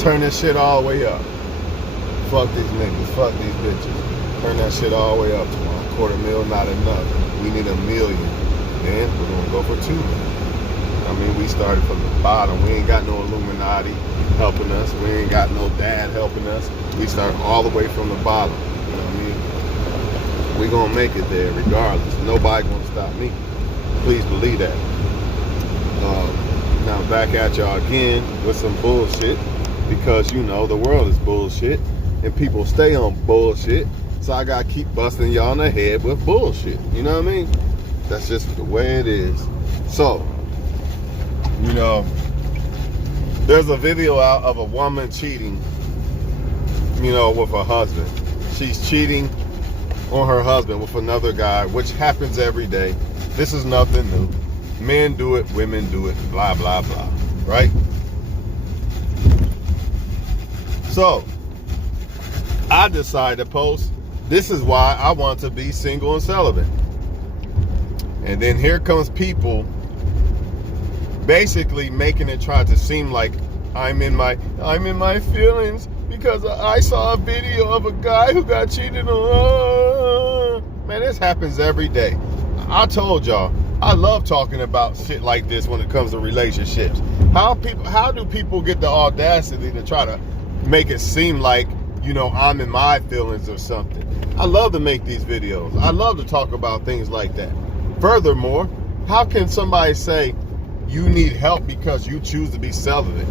Turn this shit all the way up. Fuck these niggas, fuck these bitches. Turn that shit all the way up to $250,000, not enough. We need $1 million. Then we're gonna go for $2 million. I mean, we started from the bottom. We ain't got no Illuminati helping us. We ain't got no dad helping us. We start all the way from the bottom. You know what I mean? We gonna make it there regardless. Nobody gonna stop me. Please believe that. Now back at y'all again with some bullshit, because you know the world is bullshit and people stay on bullshit. So I gotta keep busting y'all in the head with bullshit. You know what I mean? That's just the way it is. So, you know, there's a video out of a woman cheating, you know, with her husband. She's cheating on her husband with another guy, which happens every day. This is nothing new. Men do it, women do it, blah, blah, blah, right? So, I decided to post, this is why I want to be single and celibate. And then here comes people basically making it try to seem like I'm in my feelings because I saw a video of a guy who got cheated on. Man, this happens every day. I told y'all, I love talking about shit like this when it comes to relationships. How do people get the audacity to try to make it seem like, you know, I'm in my feelings or something? I love to make these videos. I love to talk about things like that. Furthermore, how can somebody say you need help because you choose to be celibate?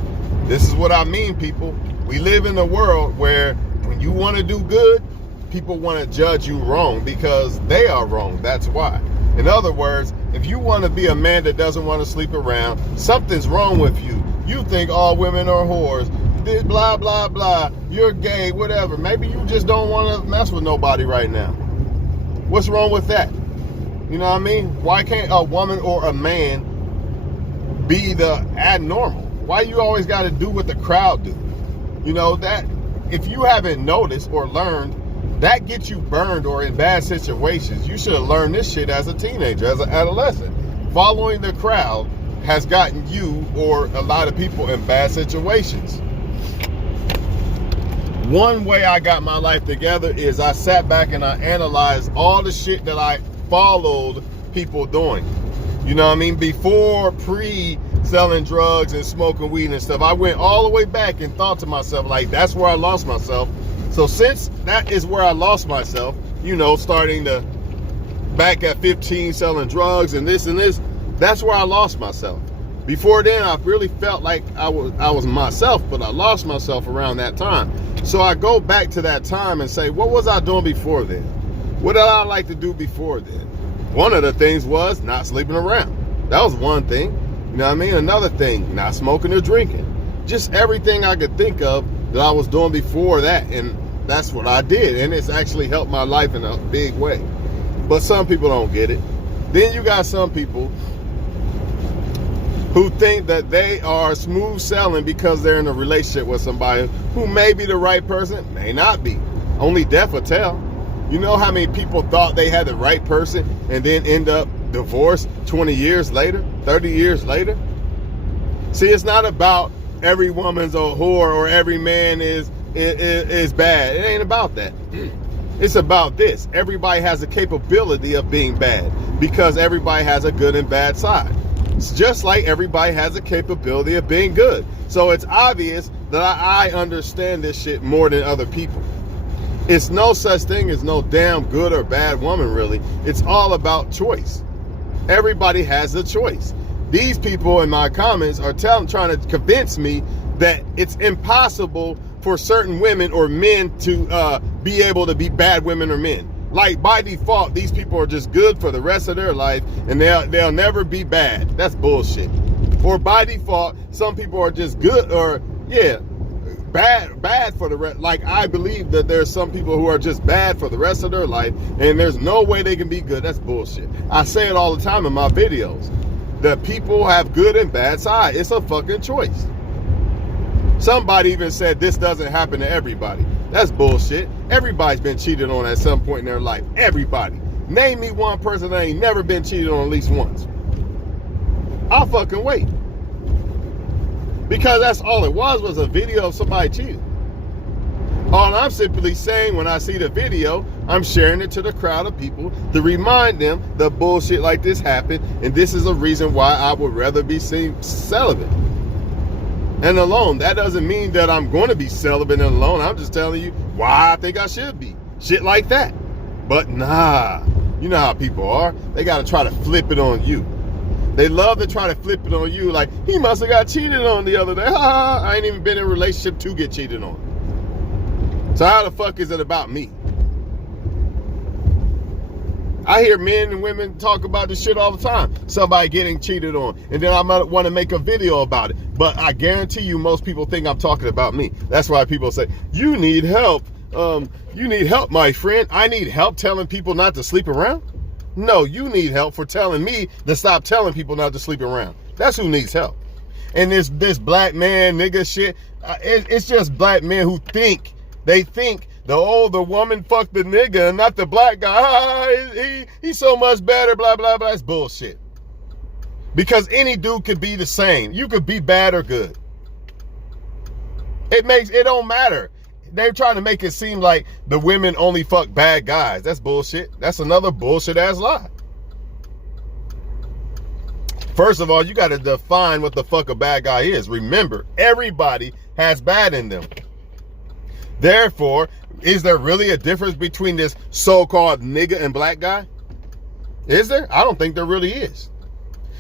This is what I mean, people. We live in a world where when you want to do good, people want to judge you wrong because they are wrong. That's why. In other words, if you want to be a man that doesn't want to sleep around, something's wrong with you. You think all women are whores, blah, blah, blah, you're gay, whatever. Maybe you just don't want to mess with nobody right now. What's wrong with that? You know what I mean? Why can't a woman or a man be the abnormal? Why you always got to do what the crowd do? You know, that if you haven't noticed or learned, that gets you burned or in bad situations. You should have learned this shit as a teenager, as an adolescent. Following the crowd has gotten you or a lot of people in bad situations. One way I got my life together is I sat back and I analyzed all the shit that I followed people doing. You know what I mean? Before, selling drugs and smoking weed and stuff, I went all the way back and thought to myself, like, that's where I lost myself. So since that is where I lost myself, you know, starting to back at 15 selling drugs and this, that's where I lost myself. Before then, I really felt like I was myself, but I lost myself around that time. So I go back to that time and say, what was I doing before then? What did I like to do before then? One of the things was not sleeping around. That was one thing. You know what I mean? Another thing, not smoking or drinking. Just everything I could think of that I was doing before that, and that's what I did, and it's actually helped my life in a big way. But some people don't get it. Then you got some people who think that they are smooth selling because they're in a relationship with somebody who may be the right person, may not be. Only death will tell. You know how many people thought they had the right person and then end up divorced 20 years later, 30 years later? See, it's not about every woman's a whore or every man is bad. It ain't about that. It's about this. Everybody has the capability of being bad because everybody has a good and bad side. It's just like everybody has a capability of being good. So it's obvious that I understand this shit more than other people. It's no such thing as no damn good or bad woman, really. It's all about choice. Everybody has a choice. These people in my comments are trying to convince me that it's impossible for certain women or men to be able to be bad women or men. Like, by default, these people are just good for the rest of their life and they'll never be bad. That's bullshit. Or by default, some people are just good or, yeah, bad for the rest. Like, I believe that there's some people who are just bad for the rest of their life and there's no way they can be good. That's bullshit. I say it all the time in my videos. That people have good and bad side. It's a fucking choice. Somebody even said this doesn't happen to everybody. That's bullshit. Everybody's been cheated on at some point in their life. Everybody. Name me one person that ain't never been cheated on at least once. I'll fucking wait. Because that's all it was a video of somebody cheating. All I'm simply saying when I see the video, I'm sharing it to the crowd of people to remind them that bullshit like this happened, and this is a reason why I would rather be seen celibate and alone. That doesn't mean that I'm going to be celibate and alone. I'm just telling you why I think I should be. Shit like that. But nah, you know how people are. They got to try to flip it on you. They love to try to flip it on you like, he must have got cheated on the other day. I ain't even been in a relationship to get cheated on. So how the fuck is it about me? I hear men and women talk about this shit all the time. Somebody getting cheated on. And then I might want to make a video about it. But I guarantee you most people think I'm talking about me. That's why people say, you need help. You need help, my friend. I need help telling people not to sleep around? No, you need help for telling me to stop telling people not to sleep around. That's who needs help. And this black man nigga shit, it's just black men who think, they think the older woman fucked the nigga and not the black guy. He's so much better, blah, blah, blah. It's bullshit. Because any dude could be the same. You could be bad or good. It don't matter. They're trying to make it seem like the women only fuck bad guys. That's bullshit. That's another bullshit ass lie. First of all, you got to define what the fuck a bad guy is. Remember, everybody has bad in them. Therefore, is there really a difference between this so-called nigga and black guy? Is there? I don't think there really is.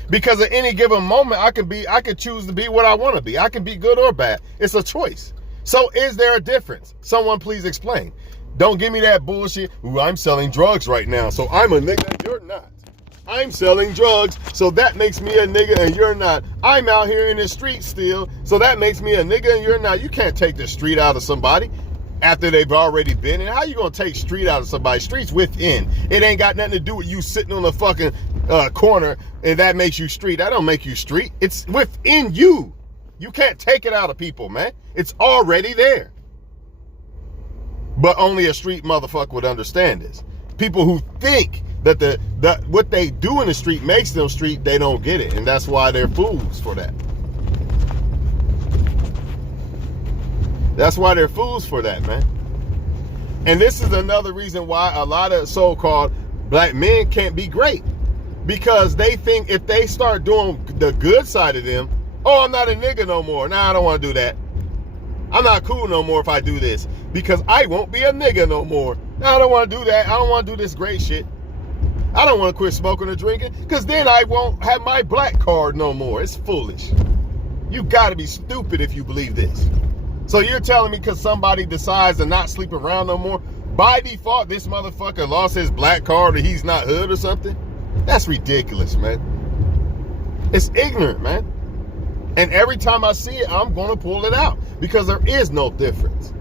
Because at any given moment, I could choose to be what I want to be. I can be good or bad. It's a choice. So is there a difference? Someone please explain. Don't give me that bullshit. Ooh, I'm selling drugs right now, so I'm a nigga and you're not. I'm selling drugs, so that makes me a nigga and you're not. I'm out here in the street still, so that makes me a nigga and you're not. You can't take the street out of somebody after they've already been in. How you gonna take street out of somebody? Street's within. It ain't got nothing to do with you sitting on the fucking corner and that makes you street. That don't make you street. It's within you. You can't take it out of people, man. It's already there. But only a street motherfucker would understand this. People who think that what they do in the street makes them street, they don't get it. And that's why they're fools for that. That's why they're fools for that, man. And this is another reason why a lot of so-called black men can't be great. Because they think if they start doing the good side of them, oh, I'm not a nigga no more. Nah, I don't want to do that. I'm not cool no more if I do this. Because I won't be a nigga no more. Nah, I don't want to do that. I don't want to do this great shit. I don't want to quit smoking or drinking. Because then I won't have my black card no more. It's foolish. You got to be stupid if you believe this. So you're telling me because somebody decides to not sleep around no more, by default, this motherfucker lost his black card or he's not hood or something? That's ridiculous, man. It's ignorant, man. And every time I see it, I'm going to pull it out because there is no difference.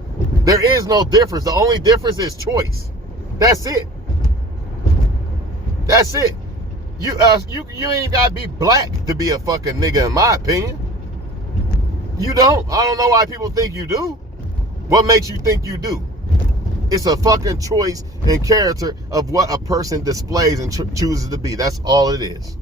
There is no difference. The only difference is choice. That's it. That's it. You ain't got to be black to be a fucking nigga, in my opinion. You don't. I don't know why people think you do. What makes you think you do? It's a fucking choice and character of what a person displays and chooses to be. That's all it is.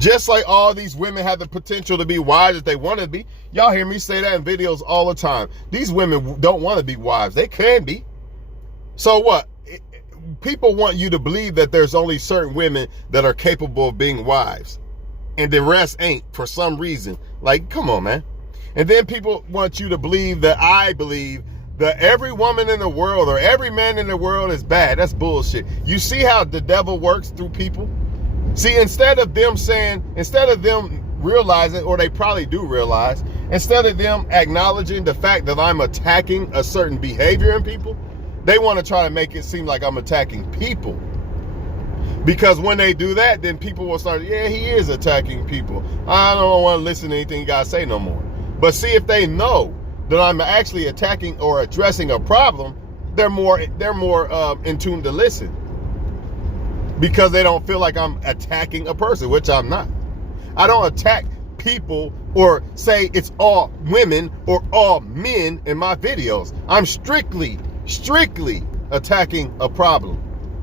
Just like all these women have the potential to be wives if they want to be. Y'all hear me say that in videos all the time. These women don't want to be wives. They can be. So what? People want you to believe that there's only certain women that are capable of being wives. And the rest ain't for some reason. Like, come on, man. And then people want you to believe that I believe that every woman in the world or every man in the world is bad. That's bullshit. You see how the devil works through people? See, instead of them realizing, or they probably do realize, instead of them acknowledging the fact that I'm attacking a certain behavior in people, they want to try to make it seem like I'm attacking people. Because when they do that, then people will start, yeah, he is attacking people. I don't want to listen to anything you got to say no more. But see, if they know that I'm actually attacking or addressing a problem, they're more in tune to listen. Because they don't feel like I'm attacking a person, which I'm not. I don't attack people or say it's all women or all men in my videos. I'm strictly attacking a problem.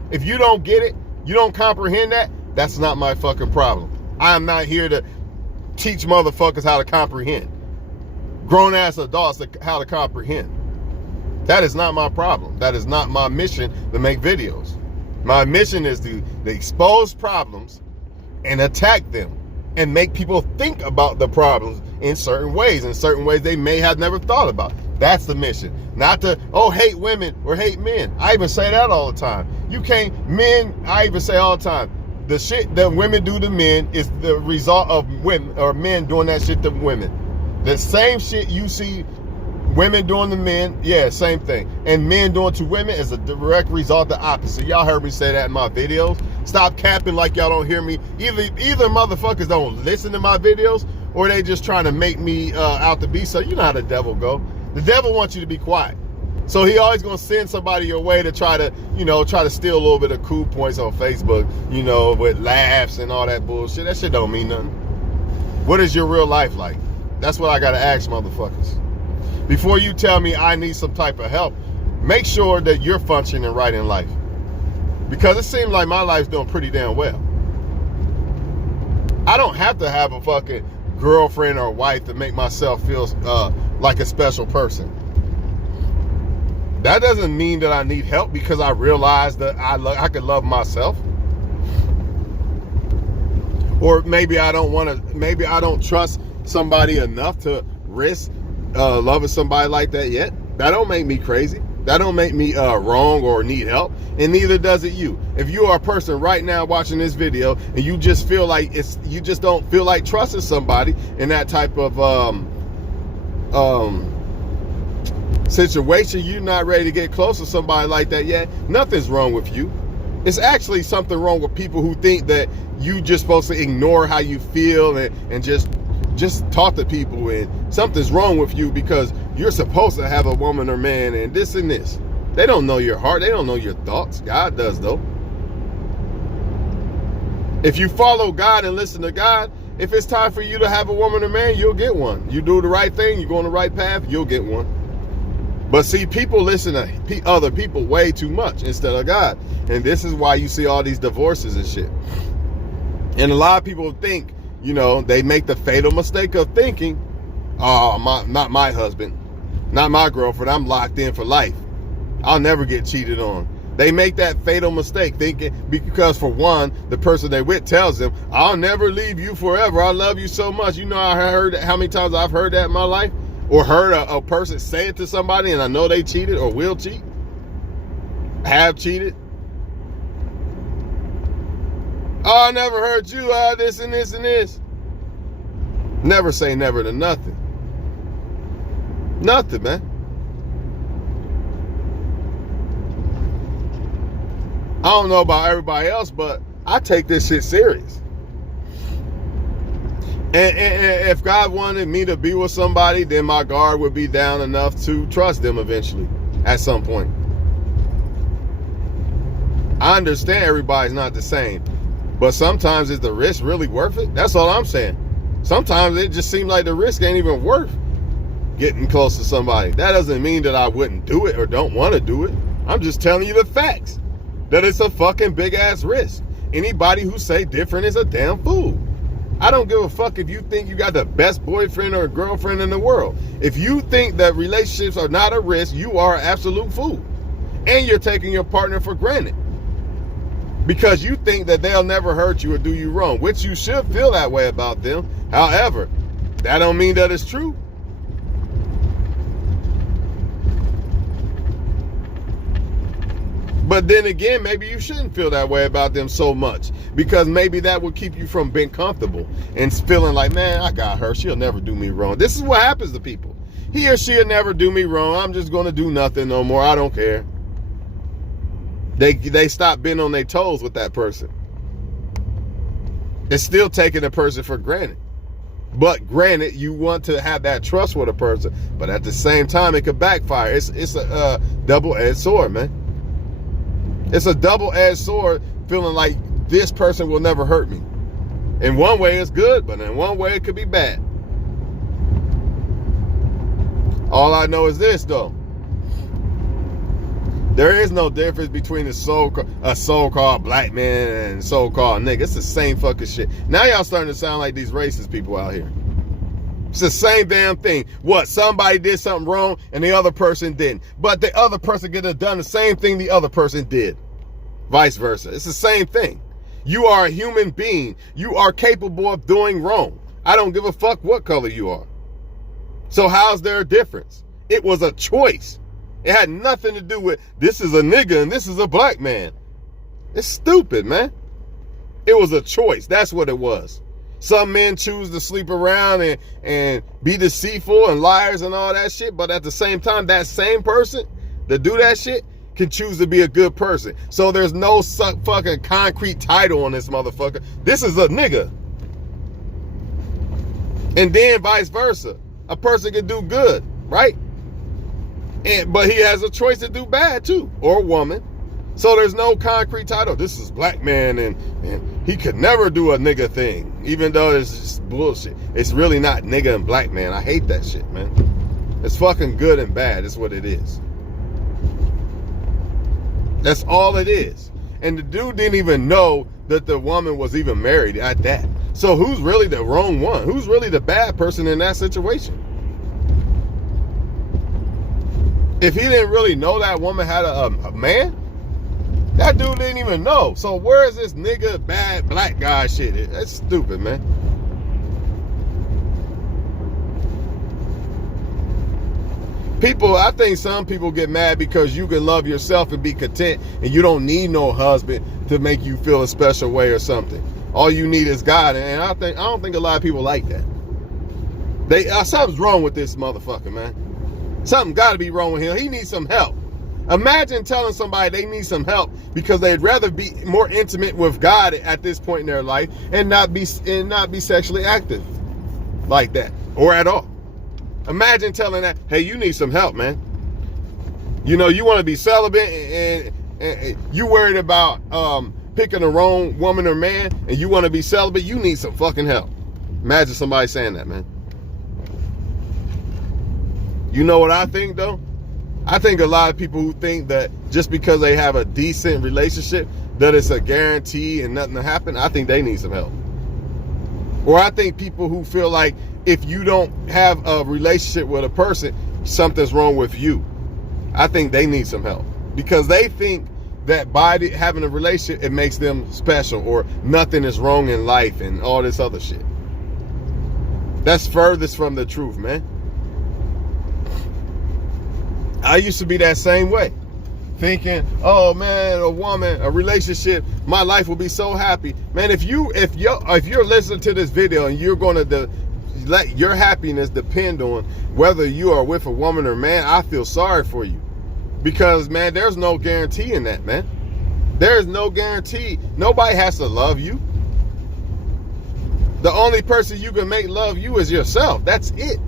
If you don't get it, you don't comprehend that, that's not my fucking problem. I am not here to teach motherfuckers how to comprehend. Grown ass adults how to comprehend. That is not my problem. That is not my mission to make videos. My mission is to expose problems and attack them and make people think about the problems in certain ways they may have never thought about. That's the mission. Not to, hate women or hate men. I even say that all the time. I even say all the time, the shit that women do to men is the result of women or men doing that shit to women. The same shit you see women doing to men, yeah, same thing. And men doing to women is a direct result of the opposite. Y'all heard me say that in my videos. Stop capping like y'all don't hear me. Either motherfuckers don't listen to my videos or they just trying to make me out to be. So you know how the devil go. The devil wants you to be quiet. So he always gonna send somebody your way to try to steal a little bit of cool points on Facebook, with laughs and all that bullshit. That shit don't mean nothing. What is your real life like? That's what I gotta ask motherfuckers. Before you tell me I need some type of help, make sure that you're functioning right in life. Because it seems like my life's doing pretty damn well. I don't have to have a fucking girlfriend or wife to make myself feel like a special person. That doesn't mean that I need help because I realize that I can love myself. Or maybe I don't trust somebody enough to risk loving somebody like that yet. That don't make me crazy. That don't make me wrong or need help, and neither does it you. If you are a person right now watching this video and you just feel like you just don't feel like trusting somebody in that type of situation, you're not ready to get close to somebody like that yet, nothing's wrong with you. It's actually something wrong with people who think that you just supposed to ignore how you feel and just talk to people, and something's wrong with you because you're supposed to have a woman or man and this and this. They don't know your heart. They don't know your thoughts. God does though. If you follow God and listen to God, if it's time for you to have a woman or man, you'll get one. You do the right thing, you go on the right path, you'll get one. But see, people listen to other people way too much instead of God. And this is why you see all these divorces and shit. And a lot of people think, they make the fatal mistake of thinking, not my husband, not my girlfriend, I'm locked in for life. I'll never get cheated on. They make that fatal mistake thinking because, for one, the person they with tells them, I'll never leave you forever. I love you so much. I heard how many times I've heard that in my life, or heard a person say it to somebody and I know they cheated or will cheat, have cheated. Oh, I never heard you, this and this and this. Never say never to nothing. Nothing, man. I don't know about everybody else, but I take this shit serious. And if God wanted me to be with somebody, then my guard would be down enough to trust them eventually at some point. I understand everybody's not the same, but sometimes is the risk really worth it? That's all I'm saying. Sometimes it just seems like the risk ain't even worth getting close to somebody. That doesn't mean that I wouldn't do it or don't want to do it. I'm just telling you the facts. That it's a fucking big ass risk. Anybody who say different is a damn fool. I don't give a fuck if you think you got the best boyfriend or girlfriend in the world. If you think that relationships are not a risk, you are an absolute fool. And you're taking your partner for granted. Because you think that they'll never hurt you or do you wrong, which you should feel that way about them. However, that don't mean that it's true. But then again, maybe you shouldn't feel that way about them so much, because maybe that would keep you from being comfortable and feeling like, man, I got her. She'll never do me wrong. This is what happens to people. He or she'll never do me wrong. I'm just going to do nothing no more. I don't care. They stop being on their toes with that person. It's still taking the person for granted. But granted, you want to have that trust with a person, but at the same time, it could backfire. It's a double-edged sword, man. It's a double-edged sword, feeling like this person will never hurt me. In one way, it's good, but in one way, it could be bad. All I know is this, though. There is no difference between a so-called black man and so-called nigga. It's the same fucking shit. Now y'all starting to sound like these racist people out here. It's the same damn thing. What? Somebody did something wrong and the other person didn't. But the other person could have done the same thing the other person did. Vice versa. It's the same thing. You are a human being. You are capable of doing wrong. I don't give a fuck what color you are. So how's there a difference? It was a choice. It had nothing to do with this is a nigga and this is a black man. It's stupid, man. It was a choice. That's what it was. Some men choose to sleep around and be deceitful and liars and all that shit. But at the same time, that same person that do that shit can choose to be a good person. So there's no fucking concrete title on this motherfucker. This is a nigga. And then vice versa. A person can do good, right? But he has a choice to do bad too, or a woman. So there's no concrete title. This is black man and he could never do a nigga thing, even though it's just bullshit. It's really not nigga and black man. I hate that shit, man. It's fucking good and bad. It's what it is. That's all it is. And the dude didn't even know that the woman was even married at that. So who's really the wrong one? Who's really the bad person in that situation? If he didn't really know that woman had a man, that dude didn't even know. So where is this nigga bad black guy shit? That's stupid, man. I think some people get mad because you can love yourself and be content and you don't need no husband to make you feel a special way or something. All you need is God. And I don't think a lot of people like that. Something's wrong with this motherfucker, man. Something got to be wrong with him. He needs some help. Imagine telling somebody they need some help because they'd rather be more intimate with God at this point in their life and not be sexually active like that or at all. Imagine telling that, hey, you need some help, man. You know, you want to be celibate and you worried about picking the wrong woman or man and you want to be celibate, you need some fucking help. Imagine somebody saying that, man. You know what I think, though? I think a lot of people who think that just because they have a decent relationship, that it's a guarantee and nothing will happen, I think they need some help. Or I think people who feel like if you don't have a relationship with a person, something's wrong with you. I think they need some help. Because they think that by having a relationship, it makes them special or nothing is wrong in life and all this other shit. That's furthest from the truth, man. I used to be that same way, thinking, oh man, a relationship, my life will be so happy. Man, if you're listening to this video and you're going to let your happiness depend on whether you are with a woman or man, I feel sorry for you. Because, man, there's no guarantee in that, man. There is no guarantee. Nobody has to love you. The only person you can make love you is yourself. That's it.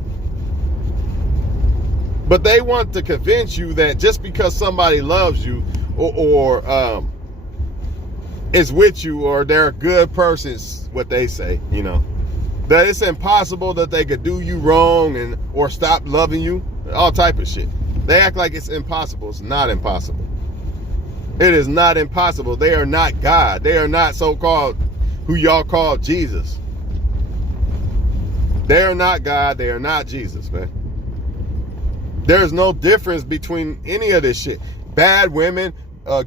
But they want to convince you that just because somebody loves you or is with you or they're a good person, what they say, you know, that it's impossible that they could do you wrong or stop loving you, all type of shit. They act like it's impossible. It's not impossible. It is not impossible. They are not God. They are not so-called who y'all call Jesus. They are not God. They are not Jesus, man. There's no difference between any of this shit. Bad women,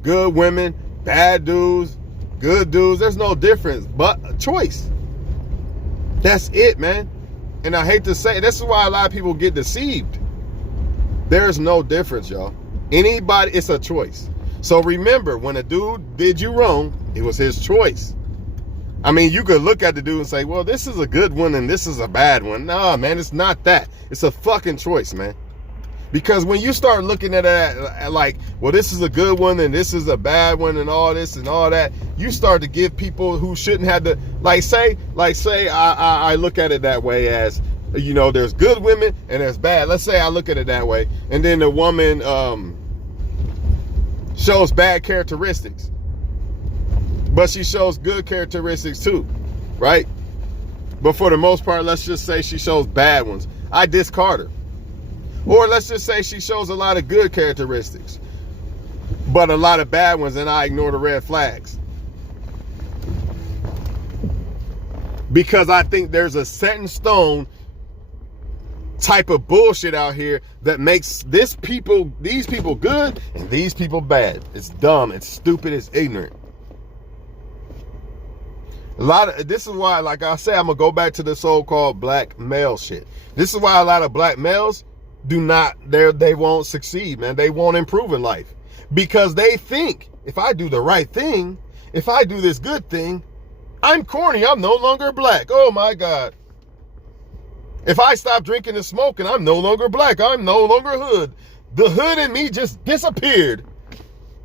good women, bad dudes, good dudes. There's no difference but a choice. That's it, man. And I hate to say it, this is why a lot of people get deceived. There's no difference, y'all. Anybody, it's a choice. So remember, when a dude did you wrong, it was his choice. I mean, you could look at the dude and say, well, this is a good one and this is a bad one. Nah, man, it's not that. It's a fucking choice, man. Because when you start looking at it like, well, this is a good one and this is a bad one and all this and all that, you start to give people who shouldn't have to, like say I look at it that way as, you know, there's good women and there's bad. Let's say I look at it that way. And then the woman shows bad characteristics, but she shows good characteristics too, right? But for the most part, let's just say she shows bad ones. I discard her. Or let's just say she shows a lot of good characteristics. but a lot of bad ones, and I ignore the red flags. Because I think there's a set in stone type of bullshit out here that makes these people good and these people bad. It's dumb, it's stupid, it's ignorant. This is why, like I said, I'm gonna go back to the so-called black male shit. This is why a lot of black males they won't succeed, man. They won't improve in life. Because they think, if I do the right thing, if I do this good thing, I'm corny, I'm no longer black. Oh my God. If I stop drinking and smoking, I'm no longer black. I'm no longer hood. The hood in me just disappeared.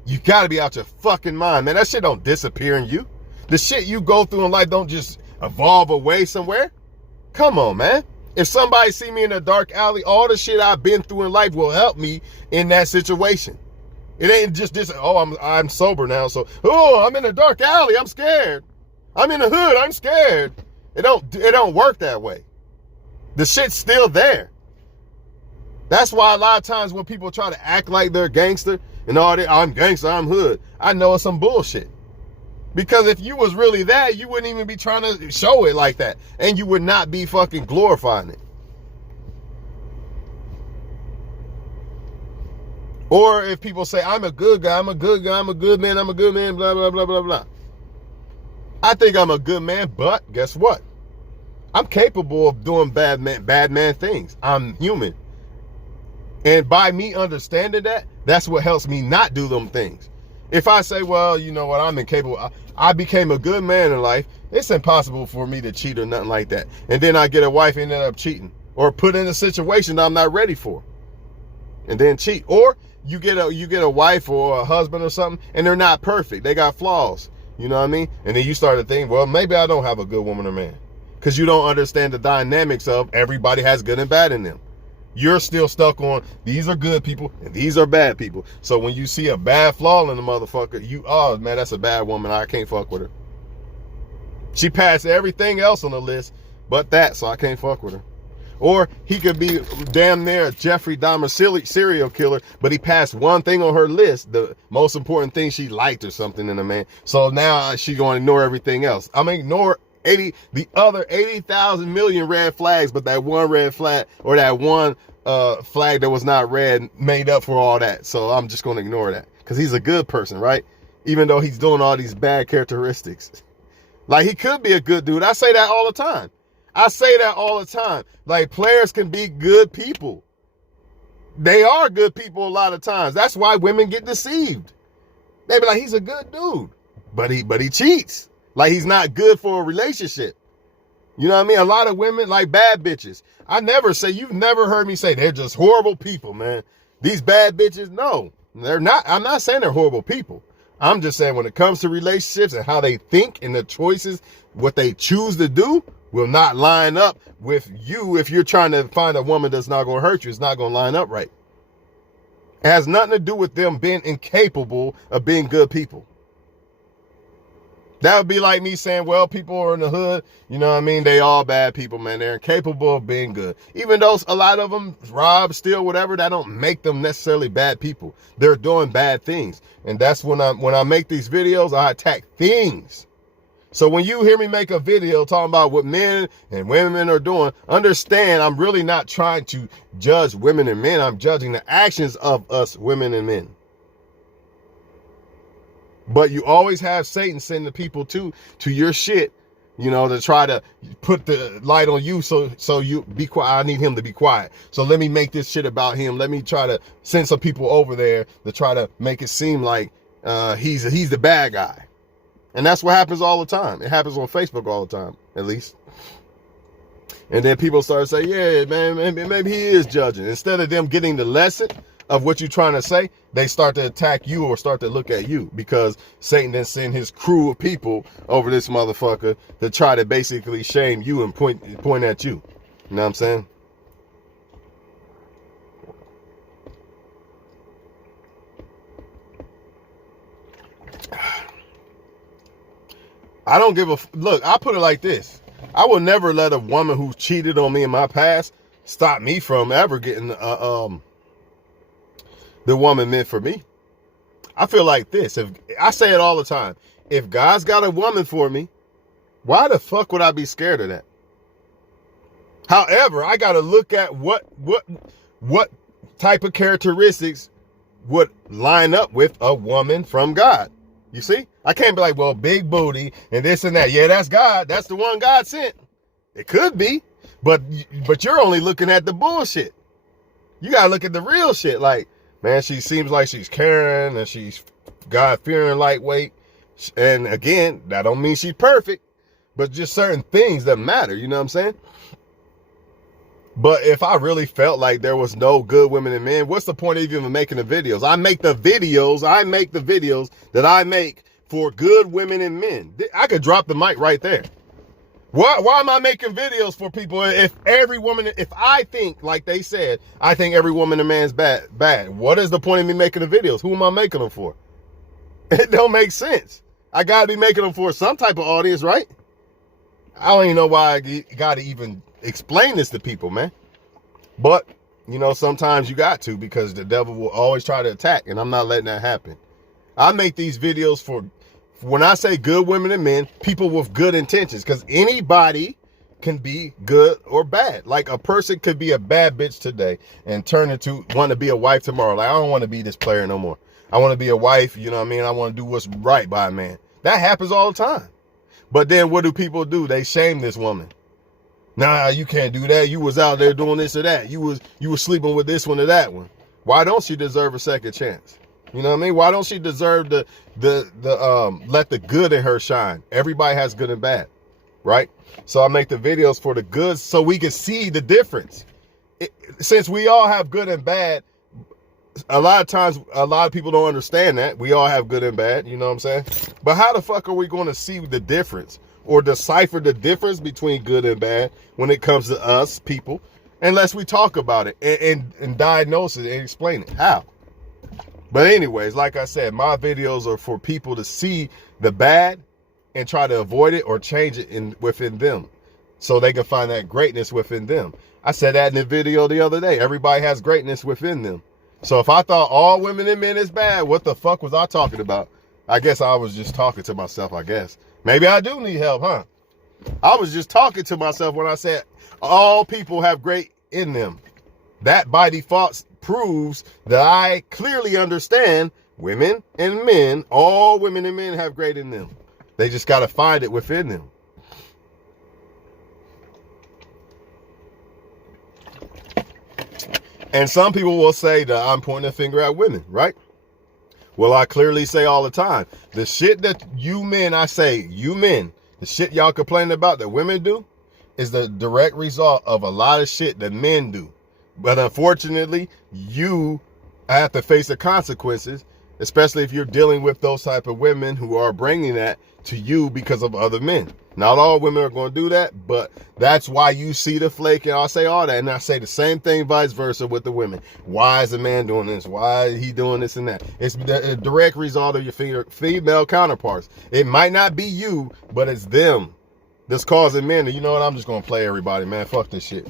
You gotta be out your fucking mind, man. That shit don't disappear in you. The shit you go through in life don't just evolve away somewhere. Come on, man. If somebody see me in a dark alley, all the shit I've been through in life will help me in that situation. It ain't just this, oh, I'm sober now, so, oh, I'm in a dark alley, I'm scared. I'm in the hood, I'm scared. It don't work that way. The shit's still there. That's why a lot of times when people try to act like they're gangster and all that, I'm gangster, I'm hood, I know it's some bullshit. Because if you was really that, you wouldn't even be trying to show it like that. And you would not be fucking glorifying it. Or if people say, I'm a good guy, I'm a good guy, I'm a good man, blah, blah, blah, blah, blah. I think I'm a good man, but guess what? I'm capable of doing bad man things. I'm human. And by me understanding that, that's what helps me not do them things. If I say, well, you know what, I'm incapable, I became a good man in life, it's impossible for me to cheat or nothing like that. And then I get a wife and end up cheating or put in a situation that I'm not ready for and then cheat. Or you get a wife or a husband or something and they're not perfect. They got flaws. You know what I mean? And then you start to think, well, maybe I don't have a good woman or man. Because you don't understand the dynamics of everybody has good and bad in them. You're still stuck on these are good people and these are bad people. So when you see a bad flaw in the motherfucker, oh man, that's a bad woman. I can't fuck with her. She passed everything else on the list but that, so I can't fuck with her. Or he could be damn near a Jeffrey Dahmer serial killer, but he passed one thing on her list, the most important thing she liked or something in a man. So now she's going to ignore everything else. I'm going to ignore the other 80,000 million red flags, but that one red flag or that one flag that was not red made up for all that. So I'm just going to ignore that because he's a good person, right? Even though he's doing all these bad characteristics. Like he could be a good dude. I say that all the time. Like players can be good people. They are good people a lot of times. That's why women get deceived. They be like, he's a good dude, but he cheats. Like he's not good for a relationship. You know what I mean? A lot of women like bad bitches. You've never heard me say they're just horrible people, man. These bad bitches, no, they're not. I'm not saying they're horrible people. I'm just saying when it comes to relationships and how they think and the choices, what they choose to do will not line up with you. If you're trying to find a woman that's not going to hurt you, it's not going to line up right. It has nothing to do with them being incapable of being good people. That would be like me saying, well, people are in the hood, you know what I mean? They all bad people, man. They're incapable of being good. Even though a lot of them rob, steal, whatever, that don't make them necessarily bad people. They're doing bad things. And that's when I make these videos, I attack things. So when you hear me make a video talking about what men and women are doing, understand I'm really not trying to judge women and men. I'm judging the actions of us women and men. But you always have Satan send the people to your shit, you know, to try to put the light on you so you be quiet. I need him to be quiet. So let me make this shit about him. Let me try to send some people over there to try to make it seem like he's the bad guy. And that's what happens all the time. It happens on Facebook all the time, at least. And then people start to say, yeah, man, maybe he is judging. Instead of them getting the lesson of what you're trying to say, they start to attack you or start to look at you because Satan then sent his crew of people over this motherfucker to try to basically shame you and point at you. You know what I'm saying? I don't give a look. I put it like this. I will never let a woman who cheated on me in my past stop me from ever getting the woman meant for me. I feel like this. If I say it all the time, if God's got a woman for me, why the fuck would I be scared of that? However, I got to look at what type of characteristics would line up with a woman from God. You see? I can't be like, well, big booty and this and that. Yeah, that's God. That's the one God sent. It could be, but you're only looking at the bullshit. You got to look at the real shit. Like, man, she seems like she's caring and she's God-fearing, lightweight. And again, that don't mean she's perfect, but just certain things that matter. You know what I'm saying? But if I really felt like there was no good women and men, what's the point of even making the videos? I make the videos that I make for good women and men. I could drop the mic right there. Why am I making videos for people if every woman, if I think, like they said, I think every woman and man's bad, what is the point of me making the videos? Who am I making them for? It don't make sense. I gotta be making them for some type of audience, right? I don't even know why I gotta even explain this to people, man. But, you know, sometimes you got to, because the devil will always try to attack, and I'm not letting that happen. I make these videos for, when I say good women and men, people with good intentions, because anybody can be good or bad. Like, a person could be a bad bitch today and turn into, want to be a wife tomorrow. Like, I don't want to be this player no more. I want to be a wife, you know what I mean? I want to do what's right by a man. That happens all the time. But then what do people do? They shame this woman. Nah, you can't do that. You was out there doing this or that. You was sleeping with this one or that one. Why don't she deserve a second chance? You know what I mean? Why don't she deserve the let the good in her shine? Everybody has good and bad, right? So I make the videos for the good so we can see the difference. Since we all have good and bad, a lot of times, a lot of people don't understand that. We all have good and bad, you know what I'm saying? But how the fuck are we going to see the difference or decipher the difference between good and bad when it comes to us, people, unless we talk about it and diagnose it and explain it? How? But anyways, like I said, my videos are for people to see the bad and try to avoid it or change it within them so they can find that greatness within them. I said that in the video the other day. Everybody has greatness within them. So if I thought all women and men is bad, what the fuck was I talking about? I guess I was just talking to myself, I guess. Maybe I do need help, huh? I was just talking to myself when I said all people have great in them. That by default proves that I clearly understand women and men, all women and men have great in them. They just got to find it within them. And some people will say that I'm pointing a finger at women, right? Well, I clearly say all the time, the shit that you men, I say you men, the shit y'all complain about that women do is the direct result of a lot of shit that men do. But unfortunately, you have to face the consequences, especially if you're dealing with those type of women who are bringing that to you because of other men. Not all women are going to do that, but that's why you see the flake, and I'll say all that. And I say the same thing vice versa with the women. Why is the man doing this? Why is he doing this and that? It's the direct result of your female counterparts. It might not be you, but it's them that's causing men. You know what? I'm just going to play everybody, man. Fuck this shit.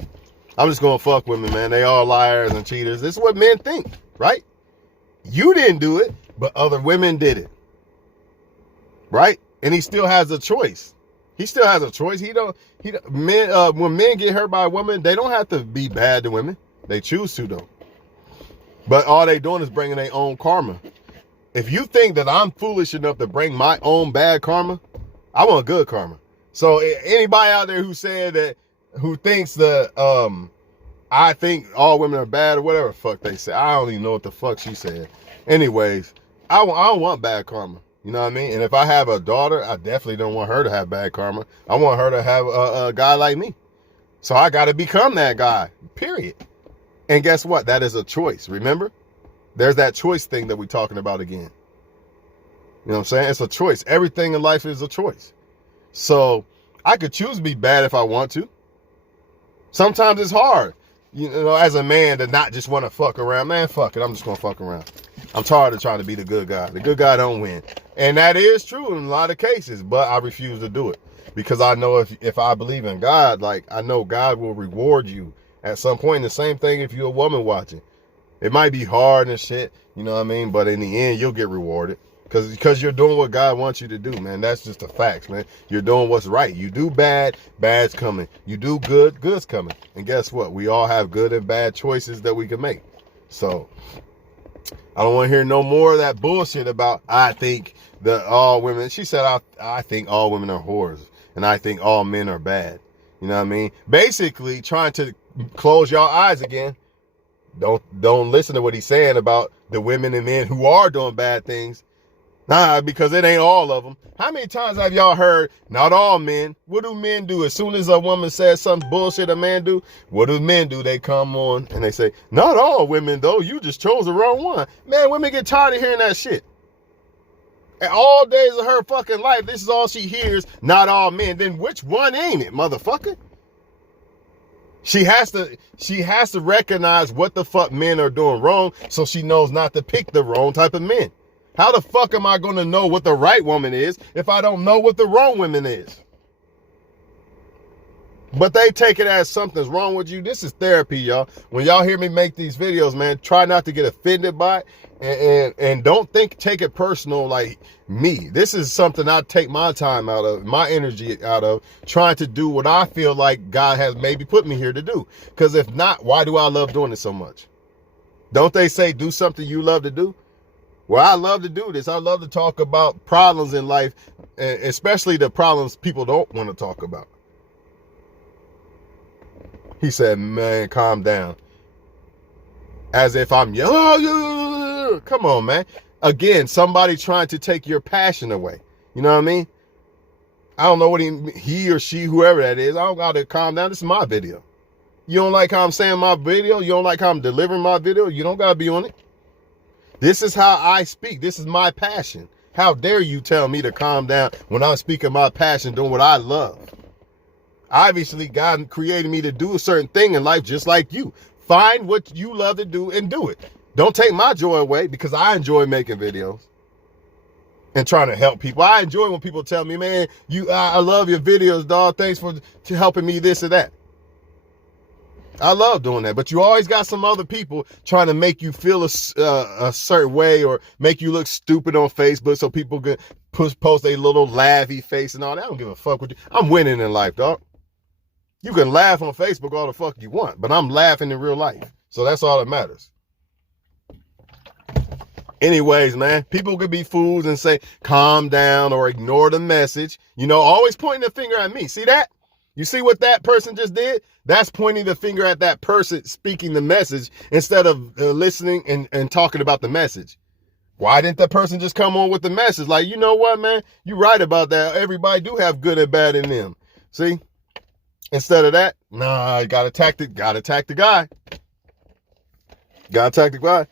I'm just going to fuck women, man. They all liars and cheaters. This is what men think, right? You didn't do it, but other women did it, right? And he still has a choice. He still has a choice. When men get hurt by a woman, they don't have to be bad to women. They choose to, though. But all they doing is bringing their own karma. If you think that I'm foolish enough to bring my own bad karma, I want good karma. So anybody out there who said that, who thinks that I think all women are bad or whatever the fuck they say, I don't even know what the fuck she said. Anyways, I don't want bad karma. You know what I mean? And if I have a daughter, I definitely don't want her to have bad karma. I want her to have a guy like me. So I got to become that guy, period. And guess what? That is a choice. Remember? There's that choice thing that we're talking about again. You know what I'm saying? It's a choice. Everything in life is a choice. So I could choose to be bad if I want to. Sometimes it's hard, you know, as a man to not just want to fuck around. Man, fuck it. I'm just going to fuck around. I'm tired of trying to be the good guy. The good guy don't win. And that is true in a lot of cases, but I refuse to do it because I know if I believe in God, like I know God will reward you at some point. The same thing if you're a woman watching. It might be hard and shit, you know what I mean? But in the end, you'll get rewarded. Because you're doing what God wants you to do, man. That's just the facts, man. You're doing what's right. You do bad, bad's coming. You do good, good's coming. And guess what? We all have good and bad choices that we can make. So I don't want to hear no more of that bullshit about I think that all women. She said I think all women are whores and I think all men are bad. You know what I mean? Basically trying to close your eyes again. Don't listen to what he's saying about the women and men who are doing bad things. Nah, because it ain't all of them. How many times have y'all heard, not all men? What do men do? As soon as a woman says some bullshit a man do, what do men do? They come on and they say, not all women though, you just chose the wrong one. Man, women get tired of hearing that shit. And all days of her fucking life, this is all she hears, not all men. Then which one ain't it, motherfucker? She has to recognize what the fuck men are doing wrong so she knows not to pick the wrong type of men. How the fuck am I going to know what the right woman is if I don't know what the wrong woman is? But they take it as something's wrong with you. This is therapy, y'all. When y'all hear me make these videos, man, try not to get offended by it and don't take it personal like me. This is something I take my time out of, my energy out of, trying to do what I feel like God has maybe put me here to do. Because if not, why do I love doing it so much? Don't they say do something you love to do? Well, I love to do this. I love to talk about problems in life, especially the problems people don't want to talk about. He said, man, calm down. As if I'm, oh, come on, man. Again, somebody trying to take your passion away. You know what I mean? I don't know what he or she, whoever that is. I don't got to calm down. This is my video. You don't like how I'm saying my video? You don't like how I'm delivering my video? You don't got to be on it. This is how I speak. This is my passion. How dare you tell me to calm down when I'm speaking my passion, doing what I love? Obviously, God created me to do a certain thing in life just like you. Find what you love to do and do it. Don't take my joy away because I enjoy making videos and trying to help people. I enjoy when people tell me, man, I love your videos, dog. Thanks for helping me this or that. I love doing that, but you always got some other people trying to make you feel a certain way or make you look stupid on Facebook so people can post a little laughy face and all that. I don't give a fuck with you. I'm winning in life, dog. You can laugh on Facebook all the fuck you want, but I'm laughing in real life. So that's all that matters. Anyways, man, people could be fools and say, calm down or ignore the message. You know, always pointing the finger at me. See that? You see what that person just did? That's pointing the finger at that person speaking the message instead of listening and talking about the message. Why didn't the person just come on with the message? Like, you know what, man? You're right about that. Everybody do have good and bad in them. See? Instead of that, nah, you gotta attack the guy. Gotta attack the guy.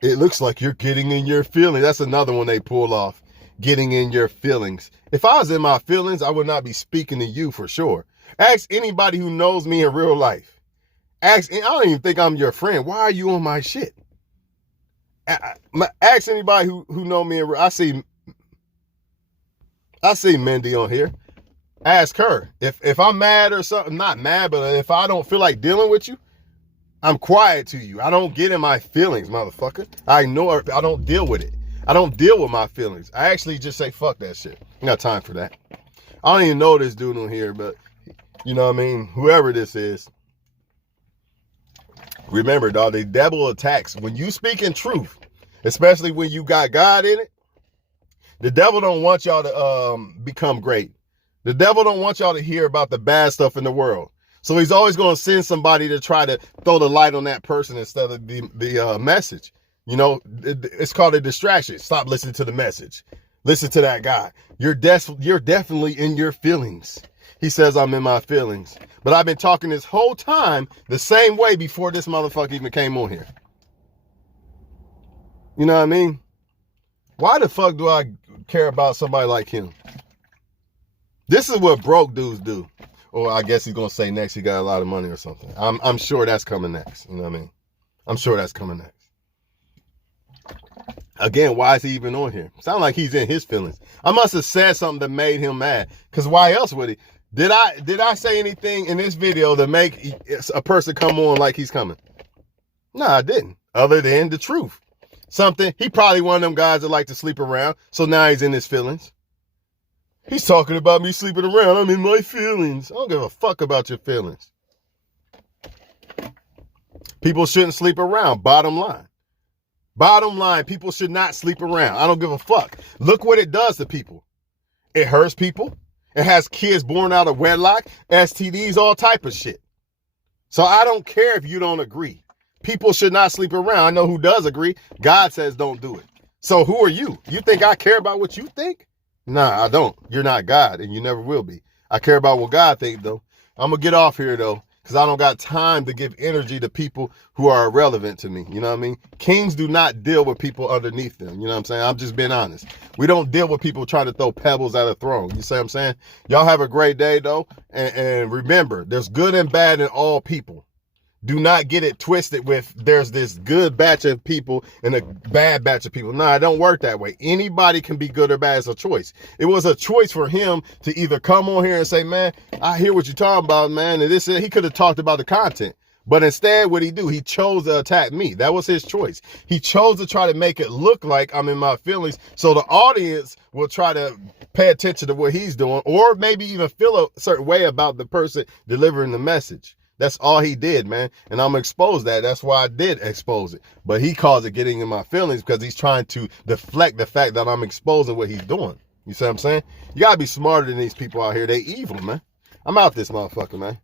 It looks like you're getting in your feelings. That's another one they pull off. Getting in your feelings. If I was in my feelings, I would not be speaking to you for sure. Ask anybody who knows me in real life. I don't even think I'm your friend. Why are you on my shit? Ask anybody who know me in real. I see Mindy on here. Ask her. If I'm mad or something, not mad, but if I don't feel like dealing with you, I'm quiet to you. I don't get in my feelings, motherfucker. I ignore. I don't deal with it. I don't deal with my feelings. I actually just say, fuck that shit. I got time for that. I don't even know this dude on here, but you know what I mean? Whoever this is. Remember, dog, the devil attacks. When you speak in truth, especially when you got God in it, the devil don't want y'all to become great. The devil don't want y'all to hear about the bad stuff in the world. So he's always going to send somebody to try to throw the light on that person instead of the message. You know, it's called a distraction. Stop listening to the message. Listen to that guy. You're definitely in your feelings. He says I'm in my feelings. But I've been talking this whole time the same way before this motherfucker even came on here. You know what I mean? Why the fuck do I care about somebody like him? This is what broke dudes do. Or I guess he's going to say next he got a lot of money or something. I'm sure that's coming next. You know what I mean? I'm sure that's coming next. Again, why is he even on here? Sound like he's in his feelings. I must have said something that made him mad. Because why else would he? Did I say anything in this video to make a person come on like he's coming? Nah, I didn't. Other than the truth. Something, he probably one of them guys that like to sleep around, so now he's in his feelings. He's talking about me sleeping around. I'm in my feelings. I don't give a fuck about your feelings. People shouldn't sleep around, bottom line. Bottom line, people should not sleep around. I don't give a fuck. Look what it does to people. It hurts people. It has kids born out of wedlock, STDs, all type of shit. So I don't care if you don't agree. People should not sleep around. I know who does agree. God says don't do it. So who are you? You think I care about what you think? Nah, I don't. You're not God, and you never will be. I care about what God thinks, though. I'm going to get off here, though, because I don't got time to give energy to people who are irrelevant to me. You know what I mean? Kings do not deal with people underneath them. You know what I'm saying? I'm just being honest. We don't deal with people trying to throw pebbles at a throne. You see what I'm saying? Y'all have a great day, though. And remember, there's good and bad in all people. Do not get it twisted with there's this good batch of people and a bad batch of people. No, it don't work that way. Anybody can be good or bad. It's a choice. It was a choice for him to either come on here and say, man, I hear what you're talking about, man. And this, he could have talked about the content. But instead, what he do? He chose to attack me. That was his choice. He chose to try to make it look like I'm in my feelings so the audience will try to pay attention to what he's doing or maybe even feel a certain way about the person delivering the message. That's all he did, man. And I'm going to expose that. That's why I did expose it. But he calls it getting in my feelings because he's trying to deflect the fact that I'm exposing what he's doing. You see what I'm saying? You got to be smarter than these people out here. They evil, man. I'm out this motherfucker, man.